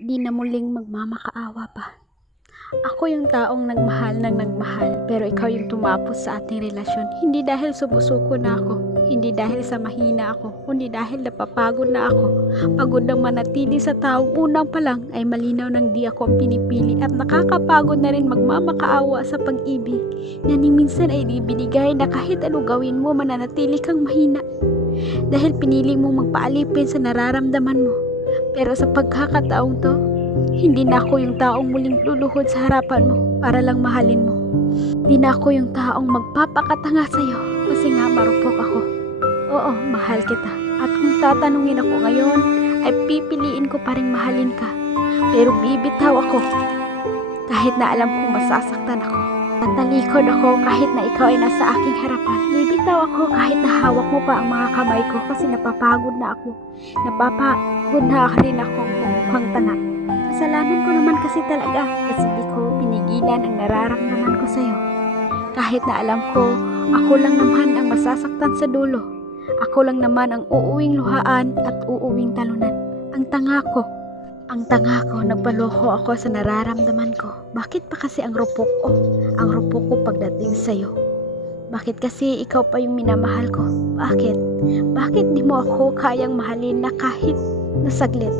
di na muling magmamakaawa pa. Ako yung taong nagmahal ng nagmahal, pero ikaw yung tumapos sa ating relasyon. Hindi dahil sumusuko na ako, hindi dahil sa mahina ako, kundi dahil napapagod na ako. Pagod ng manatili sa taong unang pa lang ay malinaw ng di ako ang pinipili, at nakakapagod na rin magmamakaawa sa pag-ibig na ni minsan ay di binigay, na kahit ano gawin mo mananatili kang mahina. Dahil pinili mong magpaalipin sa nararamdaman mo. Pero sa pagkakataong to, hindi na ako yung taong muling luluhod sa harapan mo para lang mahalin mo. Hindi na ako yung taong magpapakatanga sa'yo kasi nga marupok ako. Oo, mahal kita. At kung tatanungin ako ngayon, ay pipiliin ko pa rin mahalin ka. Pero bibitaw ako kahit na alam kong masasaktan ako. Tatalikod ako kahit na ikaw ay nasa aking harapan. Bibitaw ako kahit na hawak mo pa ang mga kamay ko kasi napapagod na ako. Napapagod na rin akong mukhang tanga. Kasalanan ko naman kasi talaga kasi di ko pinigilan ang nararamdaman ko sa'yo. Kahit na alam ko, ako lang naman ang masasaktan sa dulo. Ako lang naman ang uuwing luhaan at uuwing talunan. Ang tanga ko, nagpaloko ako sa nararamdaman ko. Bakit pa kasi ang rupok ko? Ang rupok ko pagdating sa'yo. Bakit kasi ikaw pa yung minamahal ko? Bakit? Bakit di mo ako kayang mahalin na kahit nasaglit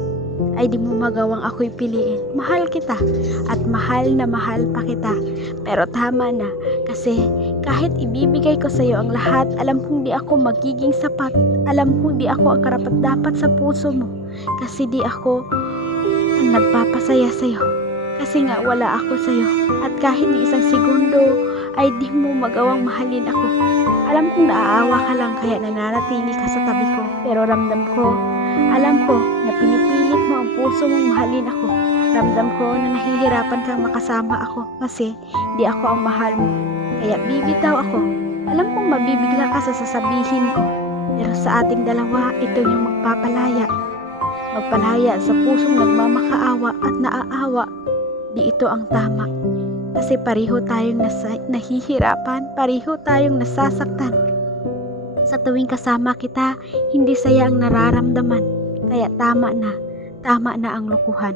ay di mo magawang ako'y piliin? Mahal kita at mahal na mahal pa kita. Pero tama na, kasi kahit ibibigay ko sa iyo ang lahat, alam kong di ako magiging sapat. Alam kong di ako ang karapat-dapat sa puso mo, kasi di ako ang nagpapasaya sa iyo. Kasi nga wala ako sa iyo, at kahit ni isang segundo ay di mo magawang mahalin ako. Alam kong naaawa ka lang kaya nananatili ka sa tabi ko, pero alam ko na pinipilit mo ang puso mong mahalin ako. Ramdam ko na nahihirapan kang makasama ako kasi di ako ang mahal mo. Kaya bibitaw ako. Alam kong mabibigla ka sa sasabihin ko, pero sa ating dalawa, ito yung magpapalaya. Magpalaya sa pusong nagmamakaawa at naaawa. Di ito ang tama. Kasi pareho tayong nahihirapan, pareho tayong nasasaktan. Sa tuwing kasama kita, hindi saya ang nararamdaman. Kaya tama na ang lukuhan.